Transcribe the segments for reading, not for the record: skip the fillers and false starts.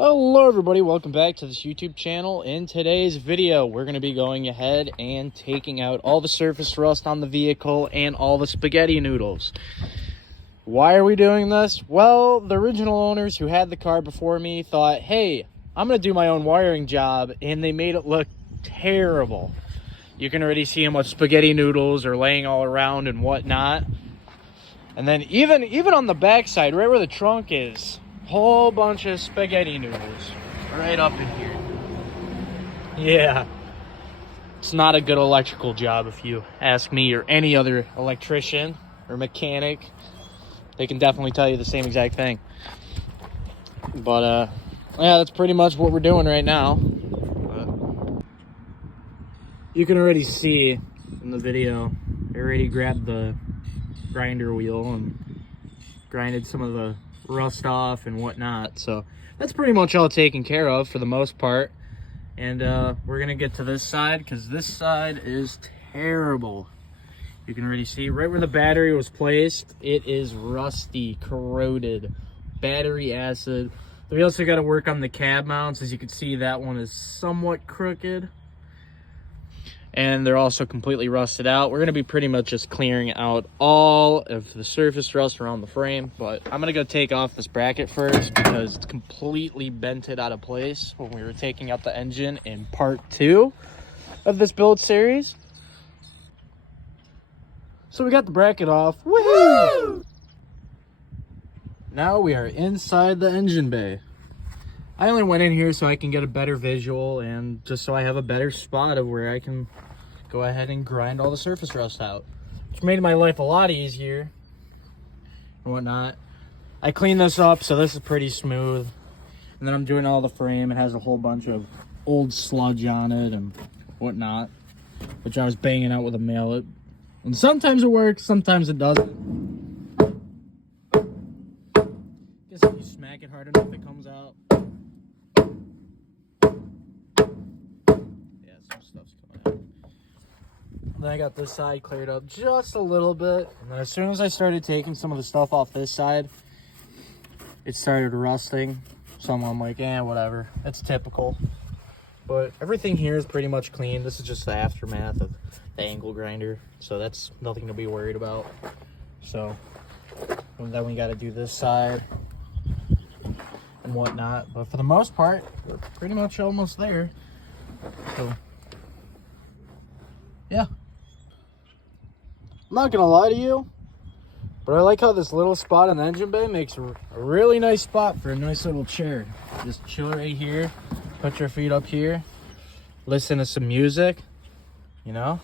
Hello everybody, welcome back to this YouTube channel. In today's video, we're going to be going ahead and taking out all the surface rust on the vehicle and all the spaghetti noodles. Why are we doing this? Well, the original owners who had the car before me thought, hey, I'm going to do my own wiring job, and they made it look terrible. You can already see how much spaghetti noodles are laying all around and whatnot. And then even on the backside, right where the trunk is, whole bunch of spaghetti noodles right up in here. Yeah, it's not a good electrical job if you ask me or any other electrician or mechanic. They can definitely tell you the same exact thing. But yeah, that's pretty much what we're doing right now. But you can already see in the video, I already grabbed the grinder wheel and grinded some of the rust off and whatnot, so that's pretty much all taken care of for the most part. And we're gonna get to this side because this side is terrible. You can already see right where the battery was placed, it is rusty, corroded, battery acid. We also got to work on the cab mounts. As you can see, that one is somewhat crooked and they're also completely rusted out. We're going to be pretty much just clearing out all of the surface rust around the frame, but I'm going to go take off this bracket first because it's completely bented out of place when we were taking out the engine in part 2 of this build series. So we got the bracket off. Woohoo! Now we are inside the engine bay. I only went in here so I can get a better visual and just so I have a better spot of where I can go ahead and grind all the surface rust out, which made my life a lot easier and whatnot. I cleaned this up, so this is pretty smooth. And then I'm doing all the frame. It has a whole bunch of old sludge on it and whatnot, which I was banging out with a mallet. And sometimes it works, sometimes it doesn't. Guess if you smack it hard enough, it comes out. Stuff's coming out. Then I got this side cleared up just a little bit, and then as soon as I started taking some of the stuff off this side, it started rusting. So I'm like, whatever, it's typical. But everything here is pretty much clean. This is just the aftermath of the angle grinder, so that's nothing to be worried about. So and then we got to do this side and whatnot, but for the most part, we're pretty much almost there. So yeah, I'm not gonna lie to you, but I like how this little spot in the engine bay makes a really nice spot for a nice little chair. Just chill right here, put your feet up here, listen to some music, you know?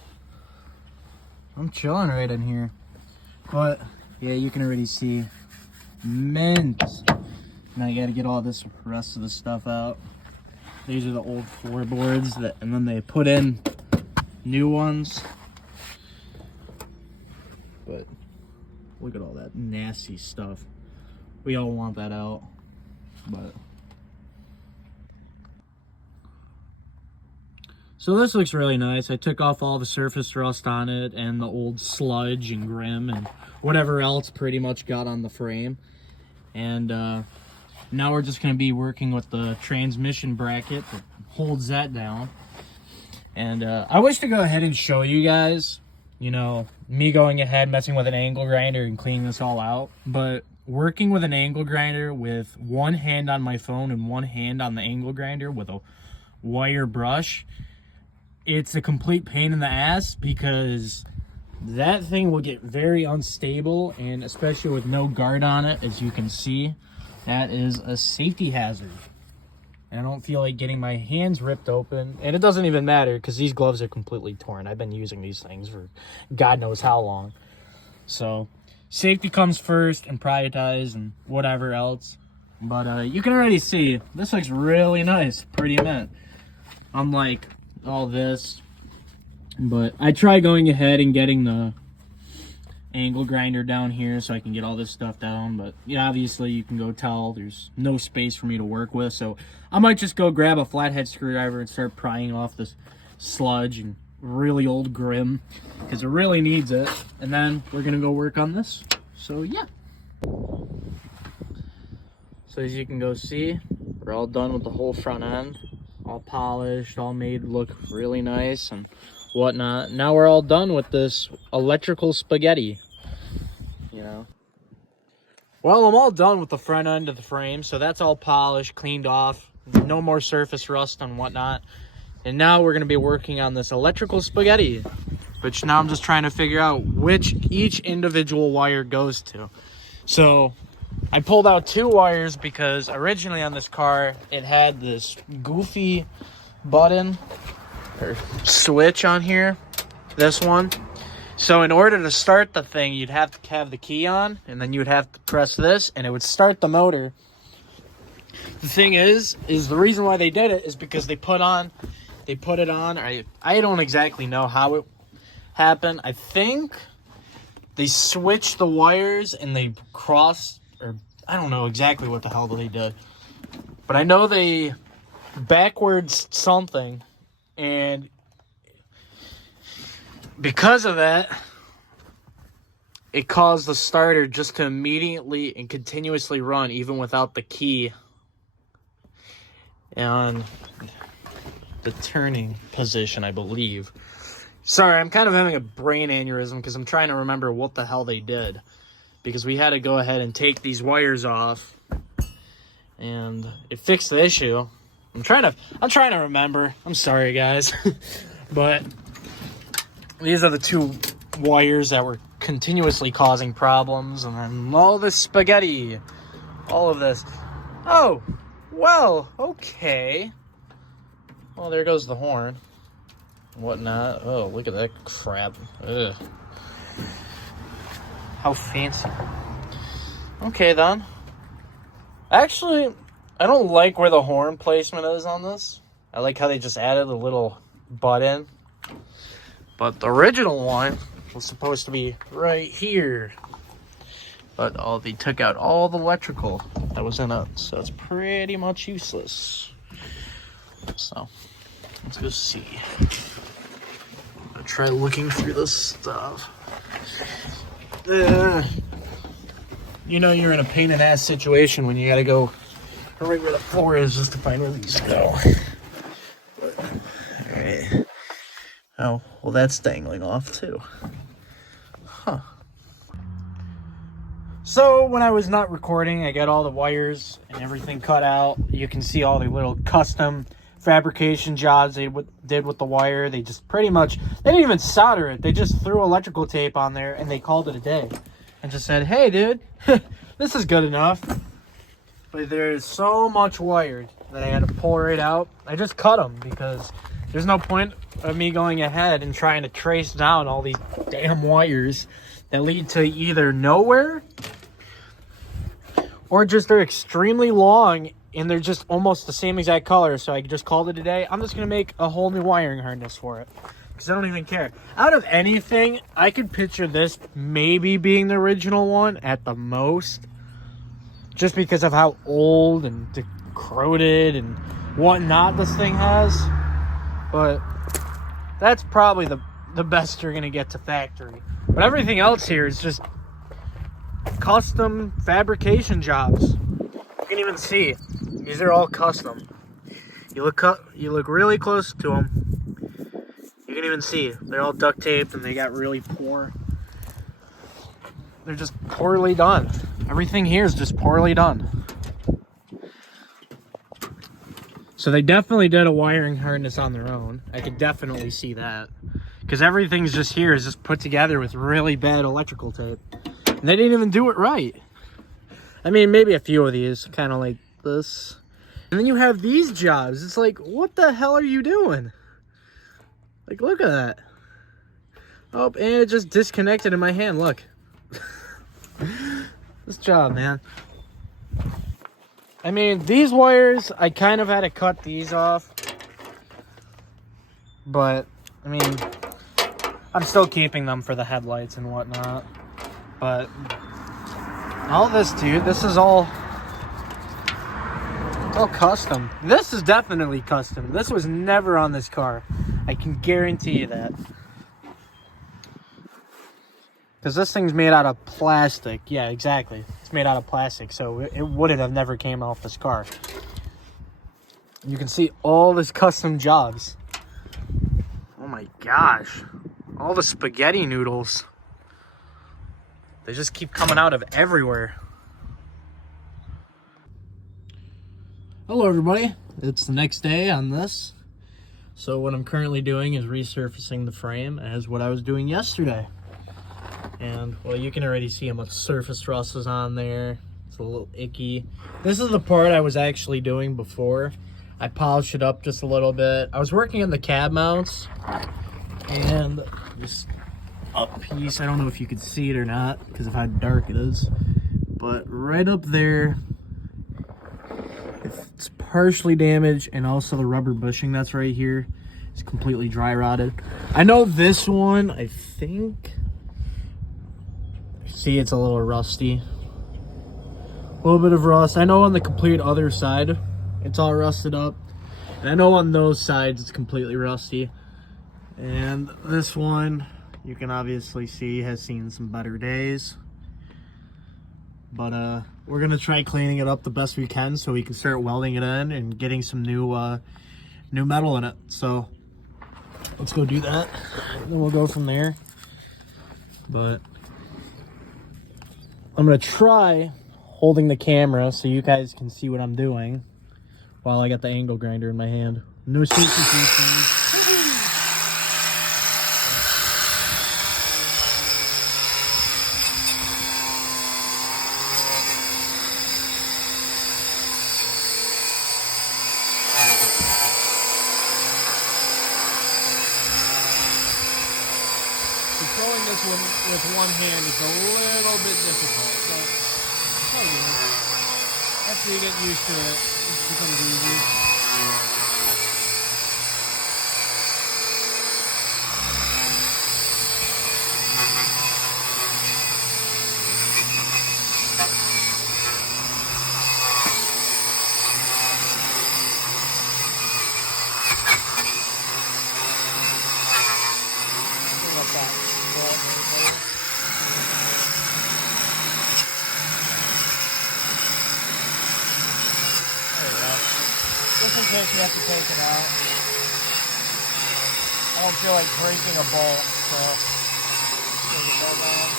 I'm chilling right in here. But yeah, you can already see mint. Now you gotta get all this rest of the stuff out. These are the old floorboards and then they put in new ones. But look at all that nasty stuff. We all want that out. But so this looks really nice. I took off all the surface rust on it and the old sludge and grim and whatever else pretty much got on the frame. And now we're just going to be working with the transmission bracket that holds that down. And I wish to go ahead and show you guys, you know, me going ahead, messing with an angle grinder and cleaning this all out. But working with an angle grinder with one hand on my phone and one hand on the angle grinder with a wire brush, it's a complete pain in the ass because that thing will get very unstable, and especially with no guard on it, as you can see, that is a safety hazard. And I don't feel like getting my hands ripped open. And it doesn't even matter because these gloves are completely torn. I've been using these things for God knows how long. So safety comes first and prioritize and whatever else. But you can already see this looks really nice, pretty mint. Unlike all this. But I try going ahead and getting the angle grinder down here so I can get all this stuff down, but yeah, obviously you can go tell there's no space for me to work with, so I might just go grab a flathead screwdriver and start prying off this sludge and really old grim because it really needs it, and then we're gonna go work on this. So yeah, so as you can go see, We're all done with the whole front end. All polished, all made look really nice and whatnot. Now we're all done with this electrical spaghetti, you know. Well, I'm all done with the front end of the frame, so that's all polished, cleaned off. No more surface rust and whatnot. And now we're gonna be working on this electrical spaghetti, which now I'm just trying to figure out which each individual wire goes to. So I pulled out 2 wires because originally on this car, it had this goofy button or switch on here, this one. So in order to start the thing, you'd have to have the key on, and then you would have to press this, and it would start the motor. The thing is the reason why they did it is because they put it on. I don't exactly know how it happened. I think they switched the wires and they crossed, or I don't know exactly what the hell they did. But I know they backwards something, and because of that, it caused the starter just to immediately and continuously run even without the key on the turning position, I believe. Sorry, I'm kind of having a brain aneurysm because I'm trying to remember what the hell they did. Because we had to go ahead and take these wires off, and it fixed the issue. I'm trying to remember. I'm sorry, guys. But these are the 2 wires that were continuously causing problems, and then all this spaghetti, all of this. Oh, well, okay. Well, there goes the horn. Whatnot. Oh, look at that crap. Ugh. How fancy. Okay, then. Actually, I don't like where the horn placement is on this. I like how they just added a little button. But the original one was supposed to be right here. But they took out all the electrical that was in it. So it's pretty much useless. So, let's go see. I'm gonna try looking through this stuff. You know you're in a pain in the ass situation when you gotta go right where the floor is just to find where these go. Alright. Oh, well that's dangling off too. Huh. So when I was not recording, I got all the wires and everything cut out. You can see all the little custom fabrication jobs they did with the wire. They just pretty much, they didn't even solder it. They just threw electrical tape on there and they called it a day. And just said, hey dude, this is good enough. But there's so much wire that I had to pull right out. I just cut them because there's no point of me going ahead and trying to trace down all these damn wires that lead to either nowhere or just they're extremely long and they're just almost the same exact color. So I just called it a day. I'm just going to make a whole new wiring harness for it because I don't even care. Out of anything, I could picture this maybe being the original one at the most, just because of how old and corroded and whatnot this thing has. But that's probably the best you're going to get to factory. But everything else here is just custom fabrication jobs. You can even see these are all custom. You look really close to them. You can even see they're all duct taped and they got really poor. They're just poorly done. Everything here is just poorly done. So they definitely did a wiring harness on their own. I could definitely see that. Because everything's just here is just put together with really bad electrical tape. And they didn't even do it right. I mean, maybe a few of these, kind of like this. And then you have these jobs. It's like, what the hell are you doing? Like, look at that. Oh, and it just disconnected in my hand, look. This job, man. I mean, these wires, I kind of had to cut these off. But, I mean, I'm still keeping them for the headlights and whatnot. But all this, dude, this is all custom. This is definitely custom. This was never on this car. I can guarantee you that. Because this thing's made out of plastic. Yeah, exactly. It's made out of plastic, so it wouldn't have never came off this car. You can see all this custom jobs. Oh my gosh. All the spaghetti noodles. They just keep coming out of everywhere. Hello everybody. It's the next day on this. So what I'm currently doing is resurfacing the frame as what I was doing yesterday. And well, you can already see how much surface rust is on there. It's a little icky. This is the part I was actually doing before. I polished it up just a little bit. I was working on the cab mounts and just up piece. I don't know if you could see it or not because of how dark it is. But right up there, it's partially damaged, and also the rubber bushing that's right here is completely dry rotted. I know this one, I think, see, it's a little rusty. A little bit of rust. I know on the complete other side, it's all rusted up. And I know on those sides, it's completely rusty. And this one, you can obviously see, has seen some better days. But we're gonna try cleaning it up the best we can so we can start welding it in and getting some new metal in it. So let's go do that. Then we'll go from there. But I'm gonna try holding the camera so you guys can see what I'm doing while I got the angle grinder in my hand. No safety features. Controlling this with one hand is a little bit difficult, but it's all good. After you get used to it, it becomes easy. Just in case you have to take it out. I don't feel like breaking a bolt, so take the bolt out.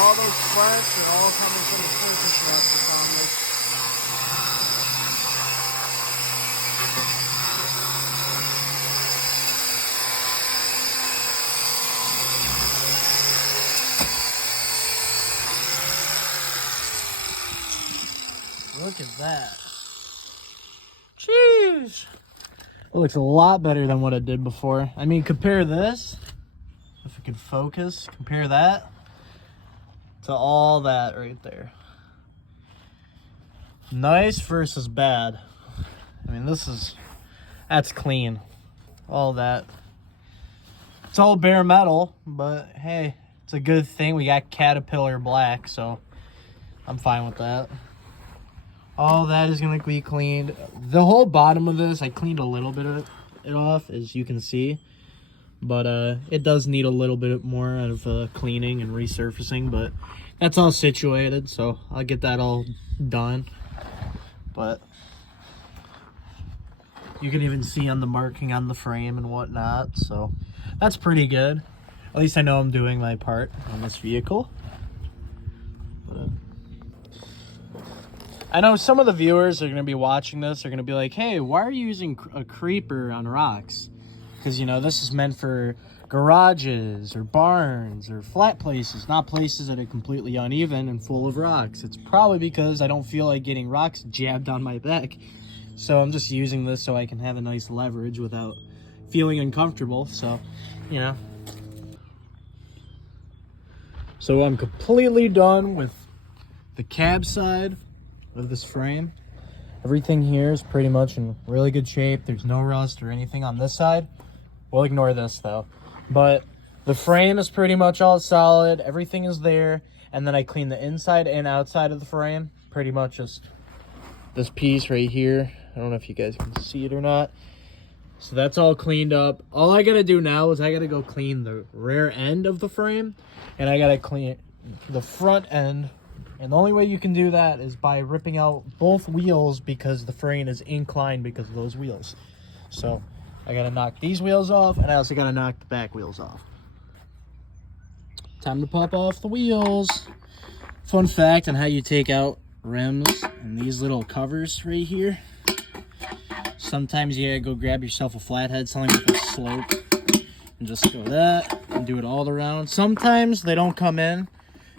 All those sparks are all coming from the surface rust that's on this. Look at that. Jeez. It looks a lot better than what it did before. I mean, compare this, if we could focus, compare that to all that right there. Nice versus bad. I mean, that's clean. All that. It's all bare metal, but hey, it's a good thing we got Caterpillar black, so I'm fine with that. All that is going to be cleaned. The whole bottom of this, I cleaned a little bit of it off, as you can see. But it does need a little bit more of cleaning and resurfacing. But that's all situated, so I'll get that all done. But you can even see on the marking on the frame and whatnot. So that's pretty good. At least I know I'm doing my part on this vehicle. But I know some of the viewers are going to be watching this are going to be like, hey, why are you using a creeper on rocks? Because, you know, this is meant for garages or barns or flat places, not places that are completely uneven and full of rocks. It's probably because I don't feel like getting rocks jabbed on my back. So I'm just using this so I can have a nice leverage without feeling uncomfortable. So, you know. So I'm completely done with the cab side of this frame. Everything here is pretty much in really good shape. There's no rust or anything on this side. We'll ignore this though. But the frame is pretty much all solid. Everything is there. And then I clean the inside and outside of the frame. Pretty much just this piece right here. I don't know if you guys can see it or not. So that's all cleaned up. All I gotta do now is I gotta go clean the rear end of the frame. And I gotta clean the front end And the only way you can do that is by ripping out both wheels because the frame is inclined because of those wheels. So I gotta knock these wheels off, and I also gotta knock the back wheels off. Time to pop off the wheels. Fun fact on how you take out rims and these little covers right here. Sometimes you gotta go grab yourself a flathead, something with a slope, and just go that and do it all around. Sometimes they don't come in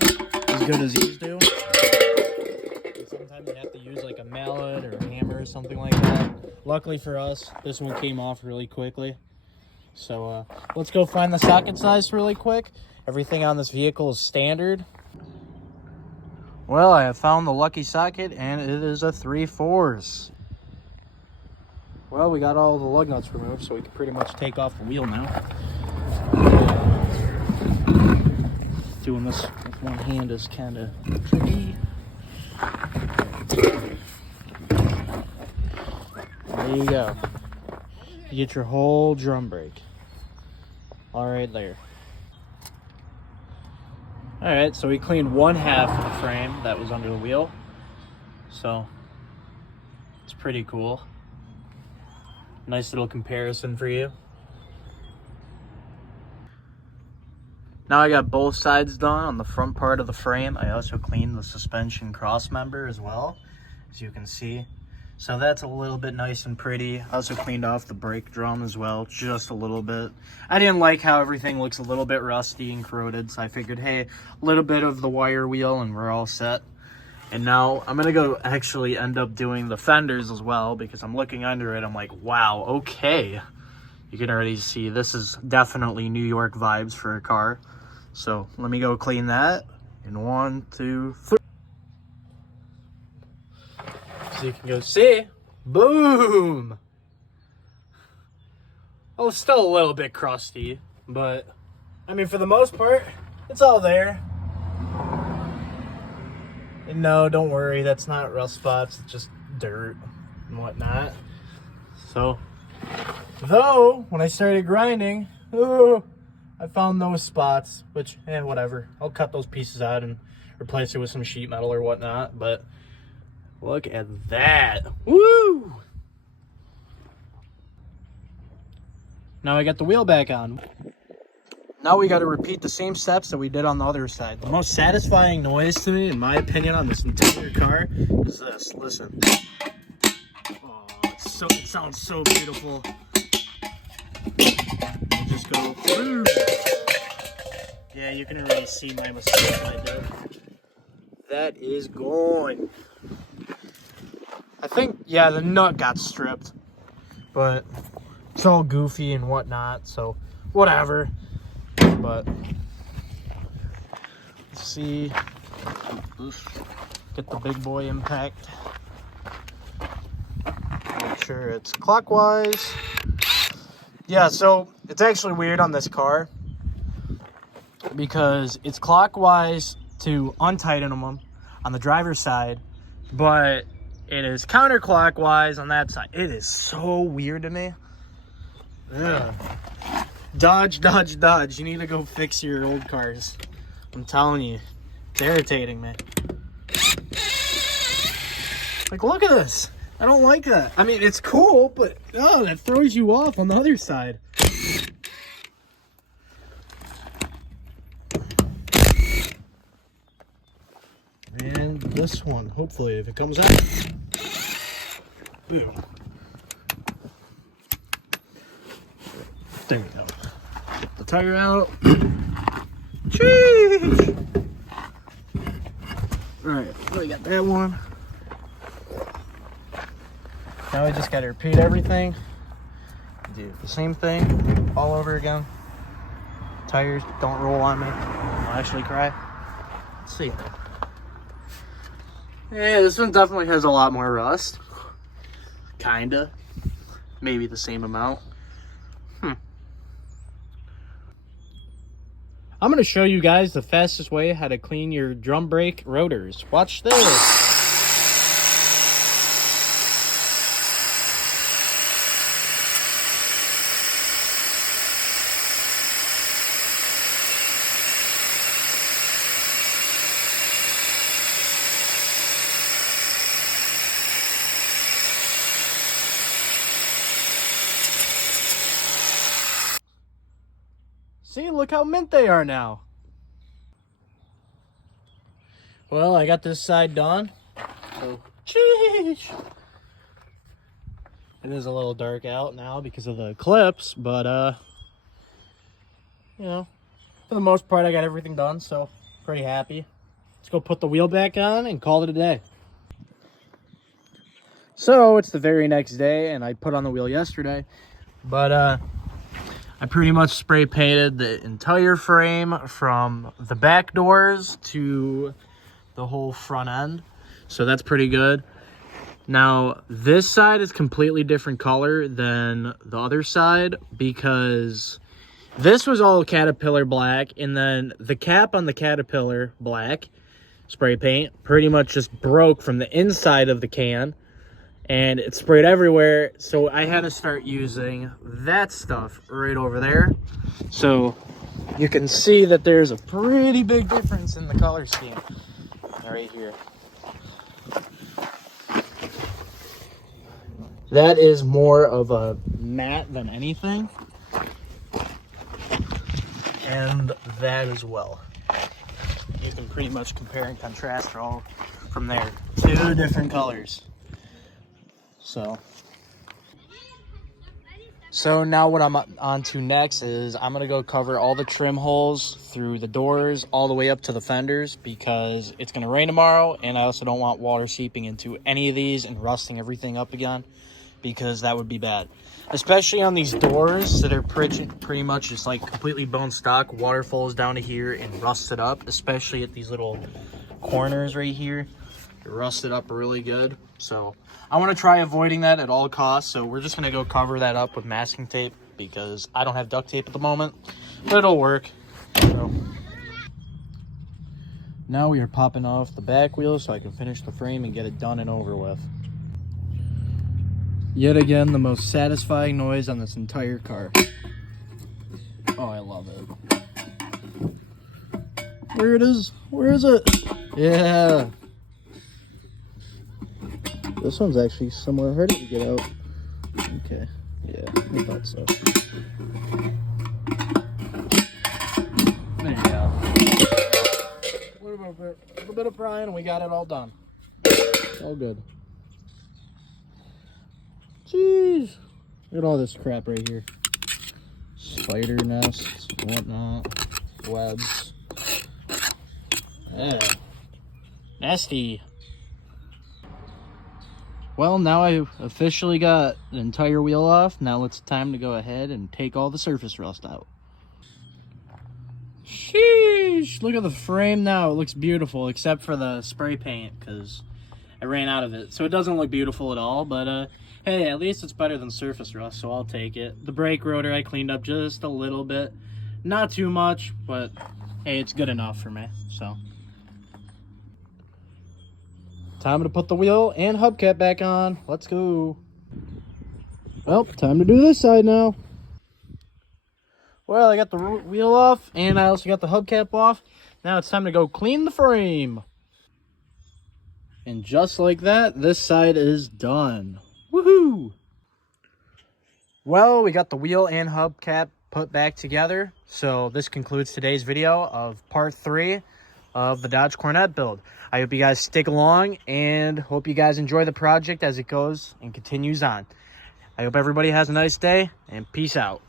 as good as these do. And sometimes you have to use like a mallet or a hammer or something like that. Luckily for us, this one came off really quickly. So let's go find the socket size really quick. Everything on this vehicle is standard. Well, I have found the lucky socket, and it is a 3/4. Well, we got all the lug nuts removed, so we can pretty much take off the wheel now. Doing this with one hand is kind of tricky. There you go. You get your whole drum brake. All right there. All right, so we cleaned one half of the frame that was under the wheel. So it's pretty cool. Nice little comparison for you. Now I got both sides done on the front part of the frame. I also cleaned the suspension cross member as well, as you can see. So that's a little bit nice and pretty. I also cleaned off the brake drum as well, just a little bit. I didn't like how everything looks a little bit rusty and corroded, so I figured, hey, a little bit of the wire wheel and we're all set. And now I'm gonna go actually end up doing the fenders as well, because I'm looking under it, I'm like, wow, okay. You can already see this is definitely New York vibes for a car. So let me go clean that in 1, 2, 3. So you can go see, boom. Oh, it's still a little bit crusty, but I mean, for the most part, it's all there. And no, don't worry, that's not rust spots, it's just dirt and whatnot. So, though, when I started grinding, ooh, I found those spots, which, whatever. I'll cut those pieces out and replace it with some sheet metal or whatnot, but look at that. Woo! Now I got the wheel back on. Now we got to repeat the same steps that we did on the other side. The most satisfying noise to me, in my opinion, on this entire car is this. Listen. Oh, it sounds so beautiful. I'll just go. Boom. Yeah, you can already see my mistake I did. That is gone. I think, yeah, the nut got stripped, but it's all goofy and whatnot, so whatever. But let's see, get the big boy impact, make sure it's clockwise. Yeah, so it's actually weird on this car because it's clockwise to untighten them on the driver's side, but it is counterclockwise on that side. It is so weird to me. Ugh. Dodge, dodge, dodge. You need to go fix your old cars. I'm telling you, it's irritating me. Like, look at this. I don't like that. I mean, it's cool, but oh, that throws you off on the other side. And this one, hopefully, if it comes out. Boom. There we go. Get the tire out. Jeez. Alright, we got that one. Now we just gotta repeat everything. Do the same thing all over again. Tires don't roll on me. I'll actually cry. Let's see. Yeah, this one definitely has a lot more rust. Kinda. Maybe the same amount. I'm going to show you guys the fastest way how to clean your drum brake rotors. Watch this. See, look how mint they are now. Well, I got this side done. So, sheesh. It is a little dark out now because of the eclipse, but, you know, for the most part, I got everything done, so pretty happy. Let's go put the wheel back on and call it a day. So, it's the very next day, and I put on the wheel yesterday, but, I pretty much spray painted the entire frame from the back doors to the whole front end, so that's pretty good. Now this side is completely different color than the other side because this was all Caterpillar black, and then the cap on the Caterpillar black spray paint pretty much just broke from the inside of the can and it sprayed everywhere, so I had to start using that stuff right over there. So you can see that there's a pretty big difference in the color scheme right here. That is more of a matte than anything, and that as well. You can pretty much compare and contrast all from there. Two different colors. So now what I'm on to next is I'm gonna go cover all the trim holes through the doors all the way up to the fenders because it's gonna rain tomorrow, and I also don't want water seeping into any of these and rusting everything up again because that would be bad. Especially on these doors that are pretty much just like completely bone stock. Water falls down to here and rusts it up, especially at these little corners right here. It rusted up really good. So I want to try avoiding that at all costs. So we're just going to go cover that up with masking tape because I don't have duct tape at the moment, but it'll work. So now we are popping off the back wheel so I can finish the frame and get it done and over with. Yet again, the most satisfying noise on this entire car. Oh, I love it. Where it is? Where is it? Yeah. This one's actually somewhere harder to get out. Okay. Yeah, I thought so. There you go. A little bit of prying and we got it all done. All good. Jeez. Look at all this crap right here. Spider nests, whatnot, webs. Yeah. Nasty. Well, now I've officially got the entire wheel off. Now it's time to go ahead and take all the surface rust out. Sheesh. Look at the frame now. It looks beautiful, except for the spray paint, because I ran out of it. So it doesn't look beautiful at all, but hey, at least it's better than surface rust, so I'll take it. The brake rotor I cleaned up just a little bit. Not too much, but hey, it's good enough for me, so. Time to put the wheel and hubcap back on. Let's go. Well, time to do this side now. Well, I got the wheel off, and I also got the hubcap off. Now it's time to go clean the frame. And just like that, this side is done. Woohoo! Well, we got the wheel and hubcap put back together. So this concludes today's video of part 3 of the Dodge Coronet build. I hope you guys stick along and hope you guys enjoy the project as it goes and continues on. I hope everybody has a nice day and peace out.